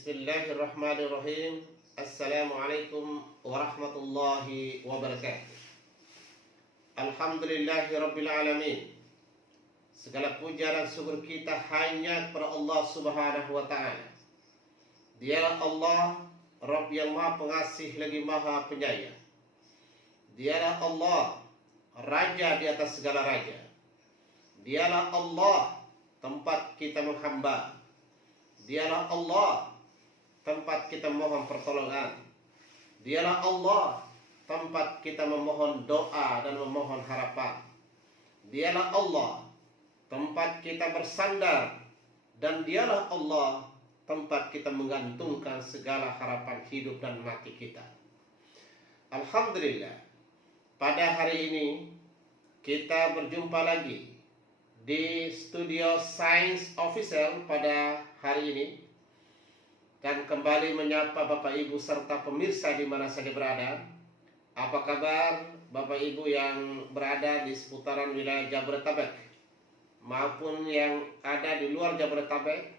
Bismillahirrahmanirrahim. Assalamualaikum warahmatullahi wabarakatuh. Alhamdulillahirabbil alamin. Segala puja dan syukur kita hanya kepada Allah Subhanahu wa taala. Dialah Allah, Rabb yang Maha Pengasih lagi Maha Penyayang. Dialah Allah, Raja di atas segala raja. Dialah Allah, tempat kita menghamba. Dialah Allah, tempat kita mohon pertolongan. Dialah Allah, tempat kita memohon doa dan memohon harapan. Dialah Allah, tempat kita bersandar. Dan dialah Allah, tempat kita menggantungkan segala harapan hidup dan mati kita. Alhamdulillah, pada hari ini kita berjumpa lagi di studio Science Official pada hari ini, dan kembali menyapa Bapak Ibu serta pemirsa di mana saja berada. Apa kabar Bapak Ibu yang berada di seputaran wilayah Jabodetabek maupun yang ada di luar Jabodetabek,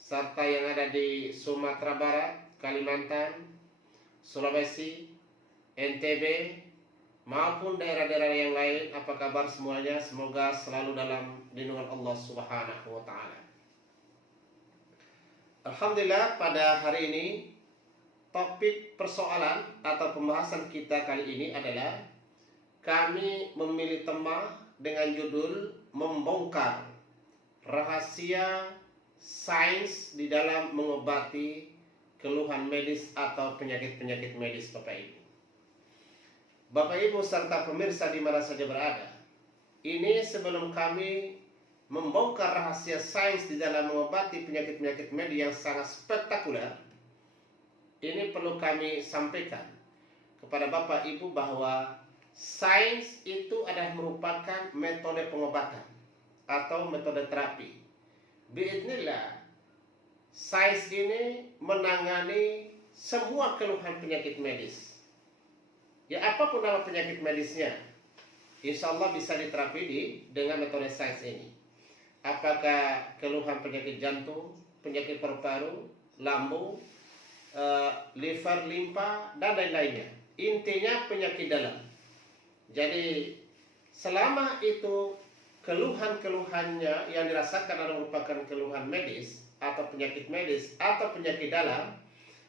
serta yang ada di Sumatera Barat, Kalimantan, Sulawesi, NTB, maupun daerah-daerah yang lain. Apa kabar semuanya? Semoga selalu dalam lindungan Allah Subhanahu wa taala. Alhamdulillah, pada hari ini topik persoalan atau pembahasan kita kali ini adalah kami memilih tema dengan judul membongkar rahasia sains di dalam mengobati keluhan medis atau penyakit-penyakit medis Bapak Ibu. Bapak Ibu serta pemirsa di mana saja berada, ini sebelum kami membongkar rahasia sains di dalam mengobati penyakit-penyakit medis yang sangat spektakuler, ini perlu kami sampaikan kepada Bapak Ibu bahwa sains itu adalah merupakan metode pengobatan atau metode terapi. Biidznillah, sains ini menangani semua keluhan penyakit medis. Ya, apapun nama penyakit medisnya, insya Allah bisa diterapi dengan metode sains ini. Apakah keluhan penyakit jantung, penyakit paru-paru, lambung, liver, limpa, dan lain-lainnya. Intinya penyakit dalam. Jadi selama itu keluhan-keluhannya yang dirasakan adalah merupakan keluhan medis atau penyakit medis atau penyakit dalam,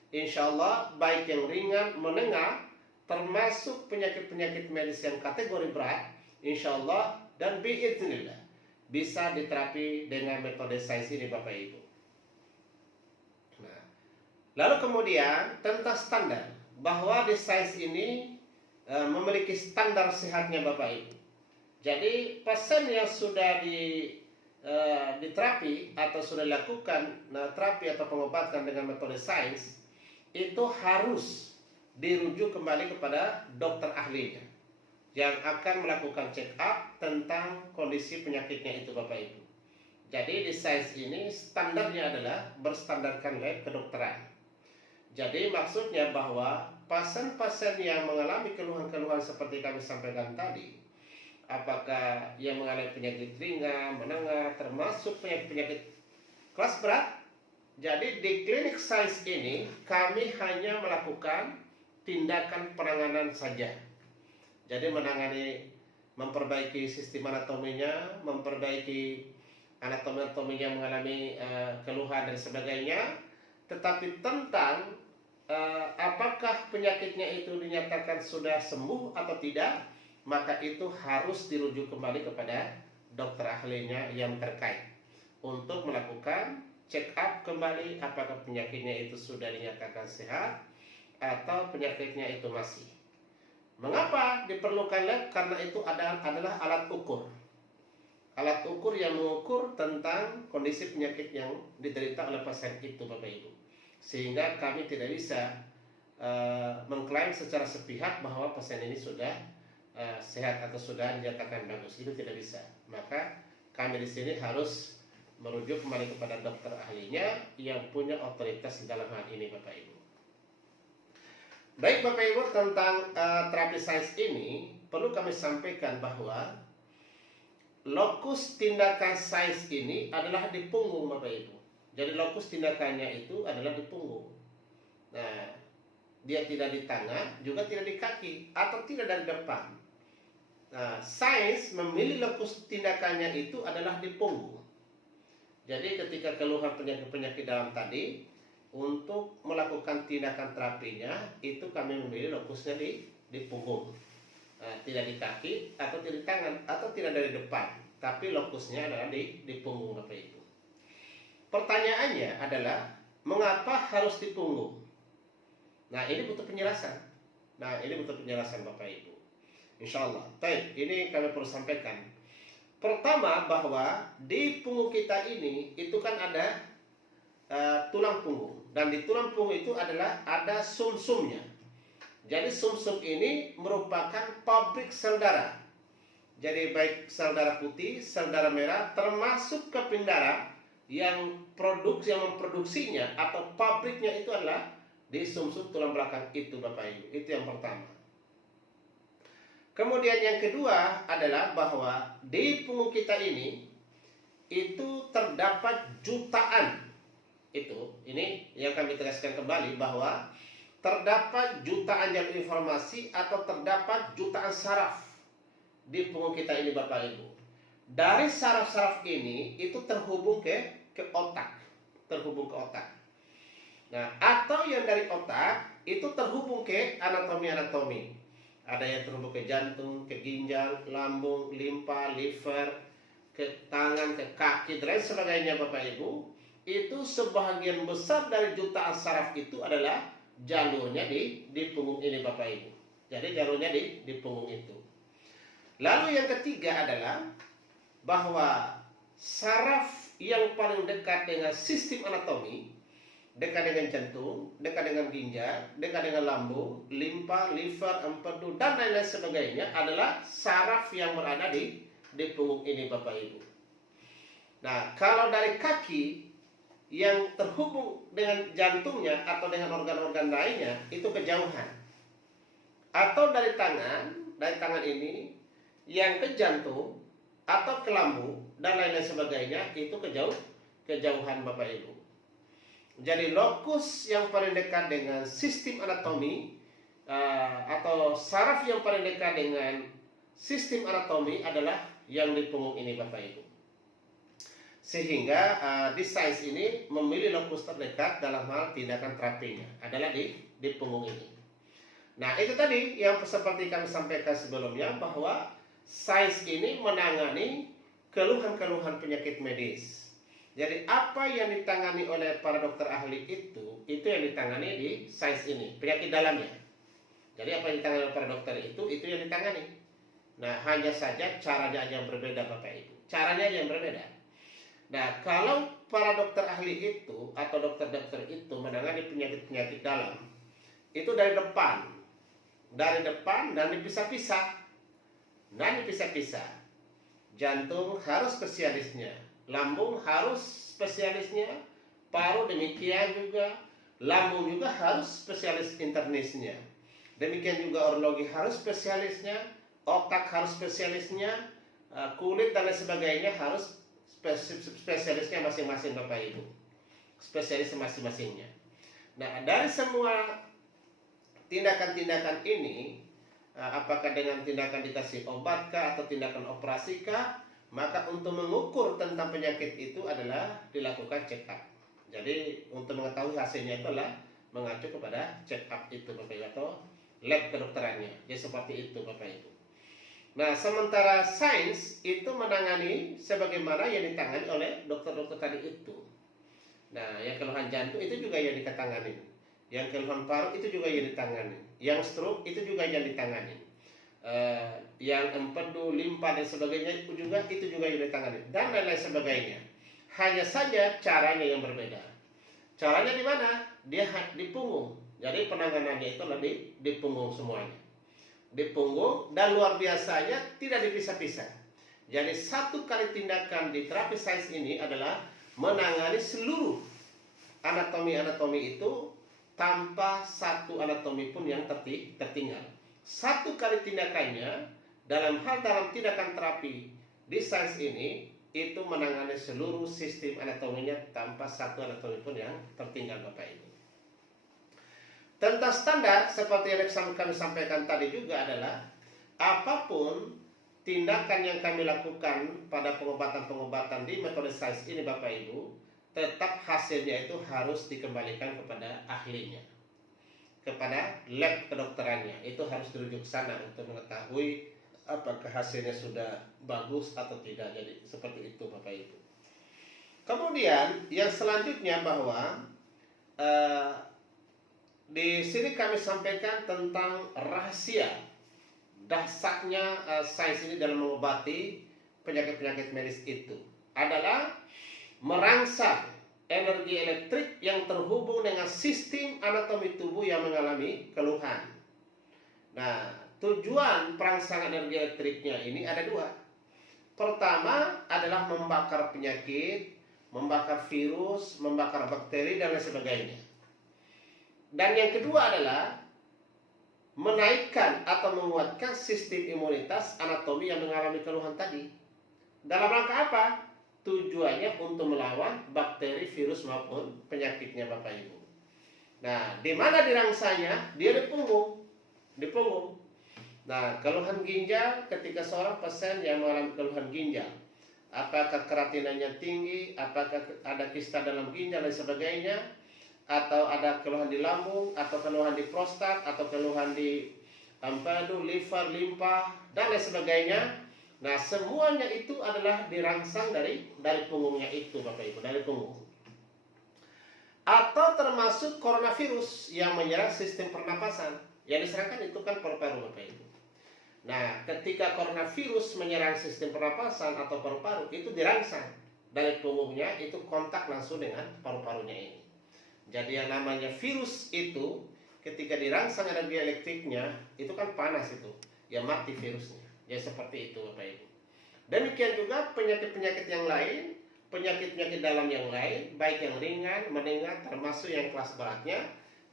insya Allah baik yang ringan, menengah, termasuk penyakit-penyakit medis yang kategori berat, insya Allah dan biiznillah bisa diterapi dengan metode sains ini Bapak Ibu. Nah, lalu kemudian tentang standar, bahwa di sains ini memiliki standar sehatnya Bapak Ibu. Jadi pasien yang sudah diterapi atau sudah dilakukan terapi atau pengobatan dengan metode sains, itu harus dirujuk kembali kepada dokter ahlinya yang akan melakukan check up tentang kondisi penyakitnya itu Bapak Ibu. Jadi di sains ini standarnya adalah berstandarkan lab kedokteran. Jadi maksudnya bahwa pasien-pasien yang mengalami keluhan-keluhan seperti kami sampaikan tadi, apakah yang mengalami penyakit ringan, menengah, termasuk penyakit-penyakit kelas berat, jadi di klinik sains ini kami hanya melakukan tindakan penanganan saja. Jadi menangani, memperbaiki sistem anatominya, memperbaiki anatomi-anatomi yang mengalami keluhan dan sebagainya. Tetapi tentang apakah penyakitnya itu dinyatakan sudah sembuh atau tidak, maka itu harus dirujuk kembali kepada dokter ahlinya yang terkait untuk melakukan check up kembali apakah penyakitnya itu sudah dinyatakan sehat atau penyakitnya itu masih. Mengapa diperlukan lab? Karena itu adalah alat ukur. Alat ukur yang mengukur tentang kondisi penyakit yang diderita oleh pasien itu Bapak Ibu. Sehingga kami tidak bisa mengklaim secara sepihak bahwa pasien ini sudah sehat atau sudah dinyatakan bagus. Itu tidak bisa. Maka kami di sini harus merujuk kembali kepada dokter ahlinya yang punya otoritas di dalam hal ini Bapak Ibu. Baik Bapak Ibu, tentang terapi sains ini perlu kami sampaikan bahwa lokus tindakan sains ini adalah di punggung Bapak Ibu. Jadi lokus tindakannya itu adalah di punggung. Nah, dia tidak di tangan, juga tidak di kaki, atau tidak dari depan. Nah, sains memilih lokus tindakannya itu adalah di punggung. Jadi ketika keluhan penyakit-penyakit dalam tadi, untuk melakukan tindakan terapinya, itu kami memilih lokusnya di punggung. Nah, tidak di kaki, atau tidak di tangan, atau tidak dari depan, tapi lokusnya adalah di punggung Bapak Ibu. Pertanyaannya adalah, mengapa harus di punggung? Nah, ini butuh penjelasan. Bapak Ibu. Insya Allah. Baik, ini kami perlu sampaikan. Pertama, bahwa di punggung kita ini itu kan ada tulang punggung, dan di tulang punggung itu adalah ada sumsumnya. Jadi sumsum ini merupakan pabrik sel darah. Jadi baik sel darah putih, sel darah merah, termasuk keping darah yang memproduksinya atau pabriknya itu adalah di sumsum tulang belakang itu Bapak Ibu. Itu yang pertama. Kemudian yang kedua adalah bahwa di punggung kita ini itu terdapat jutaan. Ini yang kami tegaskan kembali, bahwa terdapat jutaan jalur informasi atau terdapat jutaan saraf di punggung kita ini Bapak Ibu. Dari saraf-saraf ini itu terhubung ke otak. Nah, atau yang dari otak itu terhubung ke anatomi. Ada yang terhubung ke jantung, ke ginjal, lambung, limpa, liver, ke tangan, ke kaki, dan lain sebagainya Bapak Ibu. Itu sebagian besar dari jutaan saraf itu adalah jalurnya di punggung ini Bapak Ibu. Jadi jalurnya di punggung itu. Lalu yang ketiga adalah bahwa saraf yang paling dekat dengan sistem anatomi, dekat dengan jantung, dekat dengan ginjal, dekat dengan lambung, limpa, liver, empedu, dan lain-lain sebagainya adalah saraf yang berada di punggung ini Bapak Ibu. Nah, kalau dari kaki yang terhubung dengan jantungnya atau dengan organ-organ lainnya itu kejauhan. Atau dari tangan ini yang ke jantung atau ke lambung dan lain-lain sebagainya itu kejauhan Bapak Ibu. Jadi lokus yang paling dekat dengan sistem anatomi atau saraf yang paling dekat dengan sistem anatomi adalah yang di punggung ini Bapak Ibu. Sehingga di sains ini memilih lokus terdekat dalam hal tindakan terapinya adalah di punggung ini. Nah, itu tadi yang seperti kami sampaikan sebelumnya, bahwa sains ini menangani keluhan-keluhan penyakit medis. Jadi apa yang ditangani oleh para dokter ahli itu yang ditangani di sains ini, penyakit dalamnya. Jadi apa yang ditangani oleh para dokter itu yang ditangani. Nah, hanya saja caranya aja yang berbeda Bapak Ibu. Caranya aja yang berbeda. Nah, kalau para dokter ahli itu atau dokter-dokter itu menangani penyakit-penyakit dalam, itu dari depan dan dipisah-pisah. Jantung harus spesialisnya, lambung harus spesialisnya, paru demikian juga, lambung juga harus spesialis internisnya. Demikian juga urologi harus spesialisnya, otak harus spesialisnya, kulit dan lain sebagainya harus spesialisnya masing-masing Bapak Ibu. Spesialis masing-masingnya. Nah, dari semua tindakan-tindakan ini, apakah dengan tindakan dikasih obat kah atau tindakan operasi kah, maka untuk mengukur tentang penyakit itu adalah dilakukan check up. Jadi untuk mengetahui hasilnya itu adalah mengacu kepada check up itu Bapak Ibu atau lab kedokterannya. Jadi seperti itu Bapak Ibu. Nah, sementara sains itu menangani sebagaimana yang ditangani oleh dokter-dokter tadi itu. Nah, yang keluhan jantung itu juga yang ditangani. Yang keluhan paru itu juga yang ditangani. Yang stroke itu juga yang ditangani. Yang empedu, limpa dan sebagainya itu juga yang ditangani. Dan lain-lain sebagainya. Hanya saja caranya yang berbeda. Caranya di mana? Dia di punggung. Jadi penanganannya itu lebih di punggung semuanya. Di punggung, dan luar biasanya tidak dipisah-pisah. Jadi satu kali tindakan di terapi sains ini adalah menangani seluruh anatomi-anatomi itu tanpa satu anatomi pun yang tertinggal. Satu kali tindakannya dalam tindakan terapi di sains ini itu menangani seluruh sistem anatominya tanpa satu anatomi pun yang tertinggal Bapak Ibu. Tentang standar seperti yang kami sampaikan tadi juga adalah apapun tindakan yang kami lakukan pada pengobatan-pengobatan di metode SAIS ini Bapak Ibu, tetap hasilnya itu harus dikembalikan kepada ahlinya, kepada lab kedokterannya. Itu harus dirujuk sana untuk mengetahui apakah hasilnya sudah bagus atau tidak. Jadi seperti itu Bapak Ibu. Kemudian yang selanjutnya bahwa di sini kami sampaikan tentang rahasia dasarnya sains ini dalam mengobati penyakit-penyakit medis itu adalah merangsang energi elektrik yang terhubung dengan sistem anatomi tubuh yang mengalami keluhan. Nah, tujuan perangsangan energi elektriknya ini ada dua. Pertama adalah membakar penyakit, membakar virus, membakar bakteri dan lain sebagainya. Dan yang kedua adalah menaikkan atau menguatkan sistem imunitas anatomi yang mengalami keluhan tadi. Dalam rangka apa? Tujuannya untuk melawan bakteri, virus maupun penyakitnya Bapak Ibu. Nah, di mana dirangsanya? Dia di punggung. Di punggung. Nah, keluhan ginjal ketika seorang pasien yang mengalami keluhan ginjal, apakah keratinannya tinggi, apakah ada kista dalam ginjal dan sebagainya, atau ada keluhan di lambung, atau keluhan di prostat, atau keluhan di empedu, liver, limpa, dan lain sebagainya. Nah, semuanya itu adalah dirangsang dari punggungnya itu Bapak Ibu, dari punggung. Atau termasuk coronavirus yang menyerang sistem pernapasan. Yang diserangkan itu kan paru-paru Bapak Ibu. Nah, ketika coronavirus menyerang sistem pernapasan atau paru-paru, itu dirangsang dari punggungnya, itu kontak langsung dengan paru-parunya ini. Jadi yang namanya virus itu ketika dirangsang energi elektriknya itu kan panas itu, ya mati virusnya. Ya seperti itu Bapak Ibu. Demikian juga penyakit-penyakit yang lain, penyakit-penyakit dalam yang lain, baik yang ringan, menengah, termasuk yang kelas beratnya,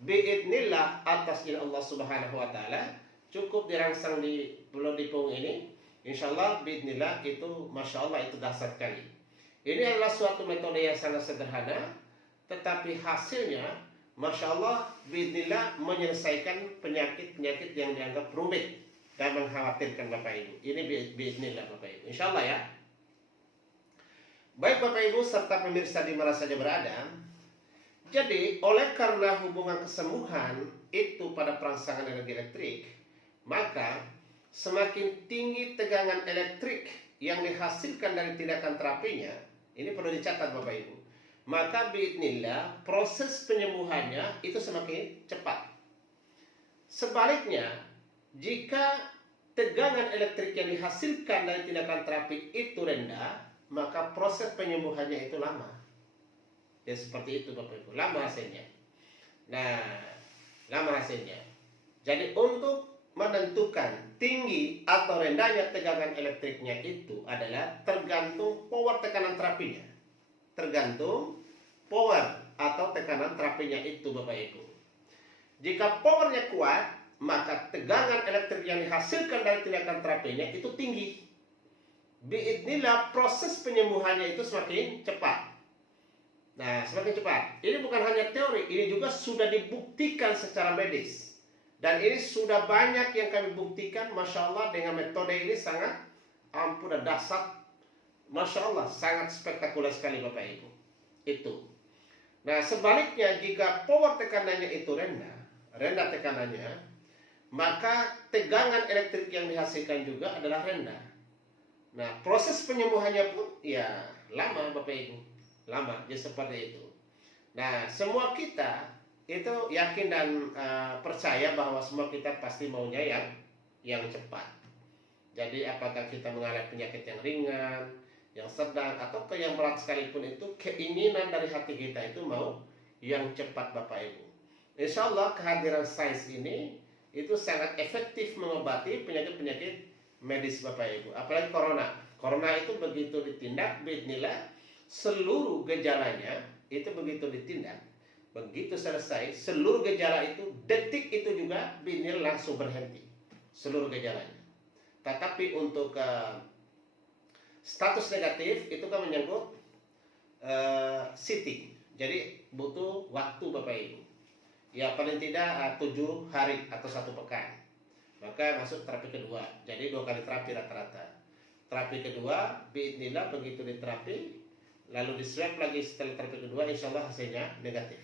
biidnillah atas izin Allah Subhanahu wa taala cukup dirangsang di punggung ini, insyaallah biidnillah itu masya Allah itu dahsyat sekali. Ini adalah suatu metode yang sangat sederhana, tetapi hasilnya masya Allah biidnillah menyelesaikan penyakit-penyakit yang dianggap rumit dan mengkhawatirkan Bapak Ibu. Ini biidnillah Bapak Ibu, insya Allah ya. Baik Bapak Ibu serta pemirsa di mana saja berada. Jadi oleh karena hubungan kesembuhan itu pada perangsangan energi elektrik, maka semakin tinggi tegangan elektrik yang dihasilkan dari tindakan terapinya, ini perlu dicatat Bapak Ibu, maka biidnillah proses penyembuhannya itu semakin cepat. Sebaliknya, jika tegangan elektrik yang dihasilkan dari tindakan terapi itu rendah, maka proses penyembuhannya itu lama. Ya seperti itu Bapak Ibu, lama hasilnya. Nah, lama hasilnya. Jadi untuk menentukan tinggi atau rendahnya tegangan elektriknya itu adalah tergantung power tekanan terapinya. Tergantung power atau tekanan terapinya itu Bapak Ibu. Jika powernya kuat, maka tegangan elektrik yang dihasilkan dari tindakan terapinya itu tinggi. Biidnillah proses penyembuhannya itu semakin cepat. Nah, semakin cepat. Ini bukan hanya teori, ini juga sudah dibuktikan secara medis. Dan ini sudah banyak yang kami buktikan, masya Allah dengan metode ini sangat ampun dan dahsyat. Masya Allah, sangat spektakuler sekali Bapak Ibu. Itu. Nah, sebaliknya jika power tekanannya itu rendah tekanannya, maka tegangan elektrik yang dihasilkan juga adalah rendah. Nah, proses penyembuhannya pun ya lama Bapak Ibu. Lama, jadi seperti itu. Nah, semua kita itu yakin dan percaya bahwa semua kita pasti maunya yang cepat. Jadi apakah kita mengalami penyakit yang ringan, yang sedang atau yang berat sekalipun, itu keinginan dari hati kita itu mau yang cepat Bapak Ibu. Insya Allah kehadiran sains ini itu sangat efektif mengobati penyakit-penyakit medis Bapak Ibu. Apalagi corona. Corona itu begitu ditindak, biidnillah seluruh gejalanya itu begitu ditindak, begitu selesai seluruh gejala itu detik itu juga biidnillah langsung berhenti seluruh gejalanya. Tetapi untuk Status negatif itu kan menyangkut sitting. Jadi butuh waktu Bapak Ibu. Ya paling tidak 7 hari atau 1 pekan. Maka masuk terapi kedua. Jadi 2 kali terapi rata-rata. Terapi kedua, biidznillah begitu diterapi, lalu di swab lagi setelah terapi kedua, insya Allah hasilnya negatif.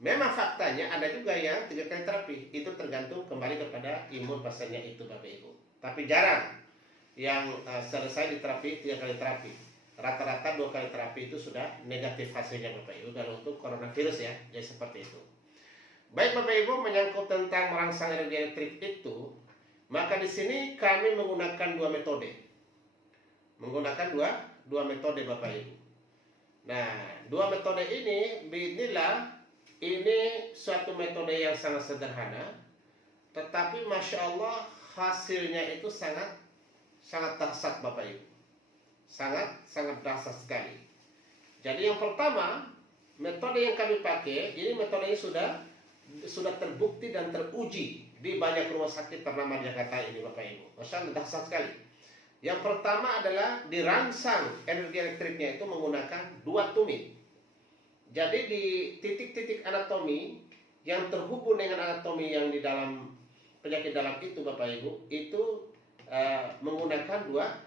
Memang faktanya ada juga yang 3 kali terapi. Itu tergantung kembali kepada imun pasiennya itu Bapak Ibu. Tapi jarang yang selesai di terapi 3 kali terapi. Rata-rata 2 kali terapi itu sudah negatif hasilnya Bapak Ibu. Kalau untuk coronavirus ya, jadi seperti itu. Baik Bapak Ibu, menyangkut tentang merangsang energi elektrik itu, maka di sini kami menggunakan 2 metode. Menggunakan dua metode Bapak Ibu. Nah, 2 metode ini biidznillah ini suatu metode yang sangat sederhana, tetapi masya Allah hasilnya itu sangat dahsyat Bapak Ibu. Sangat dahsyat sekali. Jadi yang pertama, metode yang kami pakai, ini metodenya sudah terbukti dan teruji di banyak rumah sakit ternama di Jakarta ini Bapak Ibu. Masya Allah dahsyat sekali. Yang pertama adalah dirangsang energi elektriknya itu menggunakan 2 tumit. Jadi di titik-titik anatomi yang terhubung dengan anatomi yang di dalam penyakit dalam itu Bapak Ibu, itu menggunakan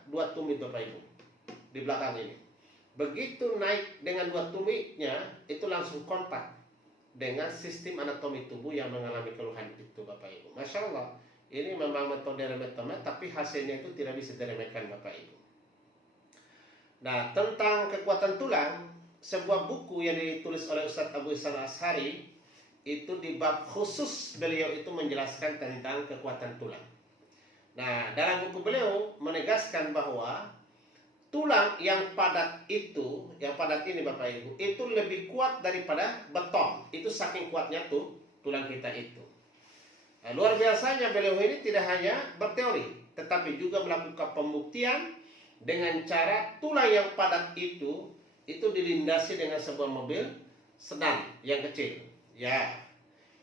dua tumit Bapak Ibu di belakang ini. Begitu naik dengan 2 tumitnya, itu langsung kontak dengan sistem anatomi tubuh yang mengalami keluhan itu Bapak Ibu. Masya Allah. Ini memang metode remeh-temeh, tapi hasilnya itu tidak bisa diremehkan Bapak Ibu. Nah, tentang kekuatan tulang, sebuah buku yang ditulis oleh Ustadz Abu Ihsan Al-Azhari, itu di bab khusus beliau itu menjelaskan tentang kekuatan tulang. Nah, dalam buku beliau menegaskan bahwa tulang yang padat ini Bapak Ibu, itu lebih kuat daripada beton. Itu saking kuatnya tuh tulang kita itu. Nah, luar biasanya beliau ini tidak hanya berteori, tetapi juga melakukan pembuktian dengan cara tulang yang padat itu dilindasi dengan sebuah mobil sedan yang kecil. Ya,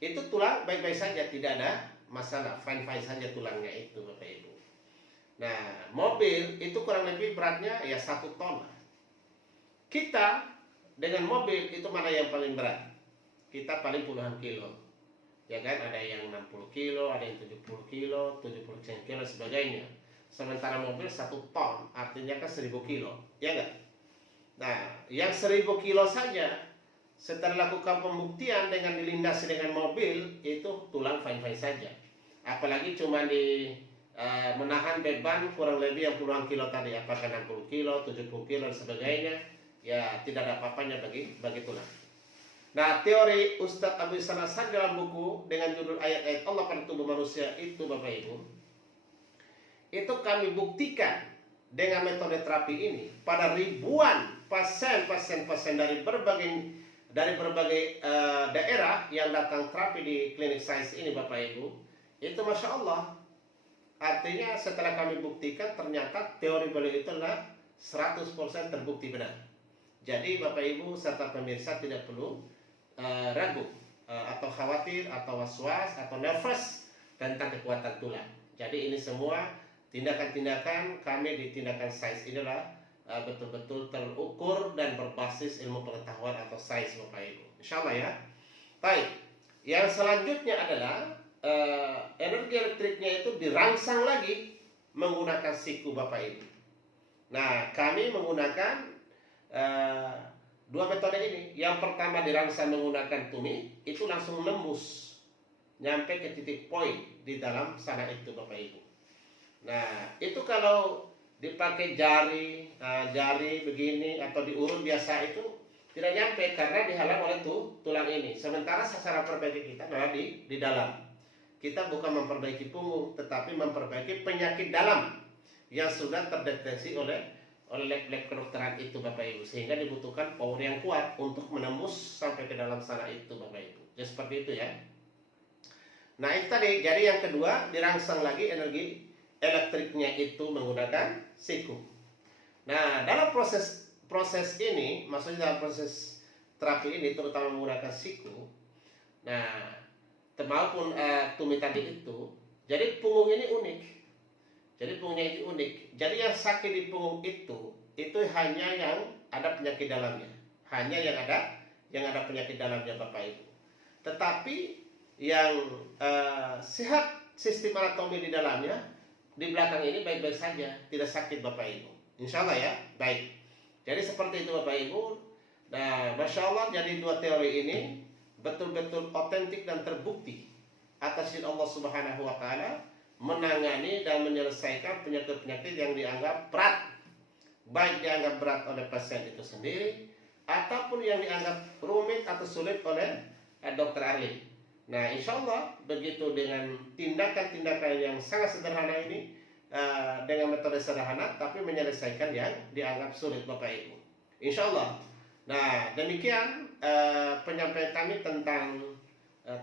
itu tulang baik-baik saja, tidak ada masalah, fine-fine saja tulangnya itu Bapak Ibu. Nah, mobil itu kurang lebih beratnya ya 1 ton. Kita dengan mobil itu mana yang paling berat? Kita paling puluhan kilo. Ya kan, ada yang 60 kilo, ada yang 70 kilo, 70 kilo sebagainya. Sementara mobil 1 ton, artinya kan 1000 kilo, ya enggak? Nah, yang 1000 kilo saja setelah lakukan pembuktian dengan dilindasi dengan mobil, itu tulang fine-fine saja. Apalagi cuma menahan beban kurang lebih yang puluhan kilo tadi, apakah 60 kilo, 70 kilo dan sebagainya, ya tidak ada apa-apanya bagi tulang. Nah, teori Ustadz Abu Ihsan Al-Azhari dalam buku dengan judul Ayat-Ayat Allah pada Tubuh Manusia itu Bapak Ibu, itu kami buktikan dengan metode terapi ini pada ribuan pasien dari berbagai daerah yang datang terapi di klinik sains ini Bapak Ibu. Itu Masya Allah. Artinya setelah kami buktikan ternyata teori beliau itu adalah 100% terbukti benar. Jadi Bapak Ibu serta pemirsa tidak perlu ragu atau khawatir atau was-was atau nervous tentang kekuatan tulang. Jadi ini semua tindakan-tindakan kami di tindakan sains inilah betul-betul terukur dan berbasis ilmu pengetahuan atau sains Bapak Ibu. Insyaallah ya. Baik. Yang selanjutnya adalah energi elektriknya itu dirangsang lagi menggunakan siku Bapak Ibu. Nah, kami menggunakan 2 metode ini. Yang pertama dirangsang menggunakan tumit, itu langsung nembus nyampe ke titik poin di dalam sana itu Bapak Ibu. Nah, itu kalau dipakai jari begini atau diurut biasa itu tidak nyampe karena dihalang oleh tulang ini. Sementara sasaran perbaiki kita adalah di dalam. Kita bukan memperbaiki punggung, tetapi memperbaiki penyakit dalam yang sudah terdeteksi oleh lab-lab kedokteran itu Bapak Ibu, sehingga dibutuhkan power yang kuat untuk menembus sampai ke dalam sana itu Bapak Ibu. Jadi seperti itu ya. Nah, itu tadi. Jadi yang kedua dirangsang lagi energi elektriknya itu menggunakan siku. Nah, dalam proses ini, maksudnya dalam proses terapi ini terutama menggunakan siku. Nah, maupun tumit tadi itu, jadi punggung ini unik. Jadi punggungnya itu unik. Jadi yang sakit di punggung itu itu hanya yang ada penyakit dalamnya, hanya yang ada penyakit dalamnya Bapak Ibu. Tetapi yang sehat sistem anatomi di dalamnya, di belakang ini baik-baik saja, tidak sakit Bapak Ibu. Insya Allah ya, baik. Jadi seperti itu Bapak Ibu. Nah, Masya Allah, jadi dua teori ini betul-betul otentik dan terbukti atas izin Allah Subhanahu wa Ta'ala menangani dan menyelesaikan penyakit-penyakit yang dianggap berat, baik dianggap berat oleh pasien itu sendiri ataupun yang dianggap rumit atau sulit oleh dokter ahli. Nah, insya Allah begitu dengan tindakan-tindakan yang sangat sederhana ini, dengan metode sederhana tapi menyelesaikan yang dianggap sulit Bapak Ibu. Insya Allah. Nah, demikian penyampaian kami tentang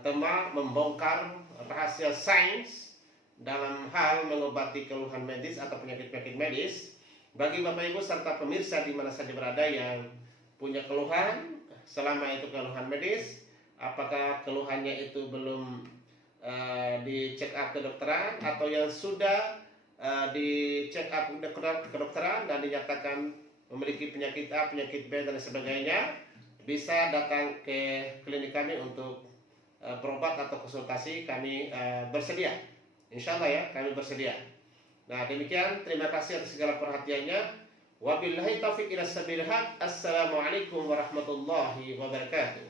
tema membongkar rahasia sains dalam hal mengobati keluhan medis atau penyakit-penyakit medis. Bagi Bapak Ibu serta pemirsa di mana saja berada yang punya keluhan, selama itu keluhan medis, apakah keluhannya itu belum di check up kedokteran atau yang sudah di check up kedokteran dan dinyatakan memiliki penyakit A, penyakit B dan sebagainya, bisa datang ke klinik kami untuk berobat atau konsultasi. Kami bersedia, insya Allah ya, kami bersedia. Nah, demikian, terima kasih atas segala perhatiannya. Wabillahi taufiq ila sabil haq. Assalamualaikum warahmatullahi wabarakatuh.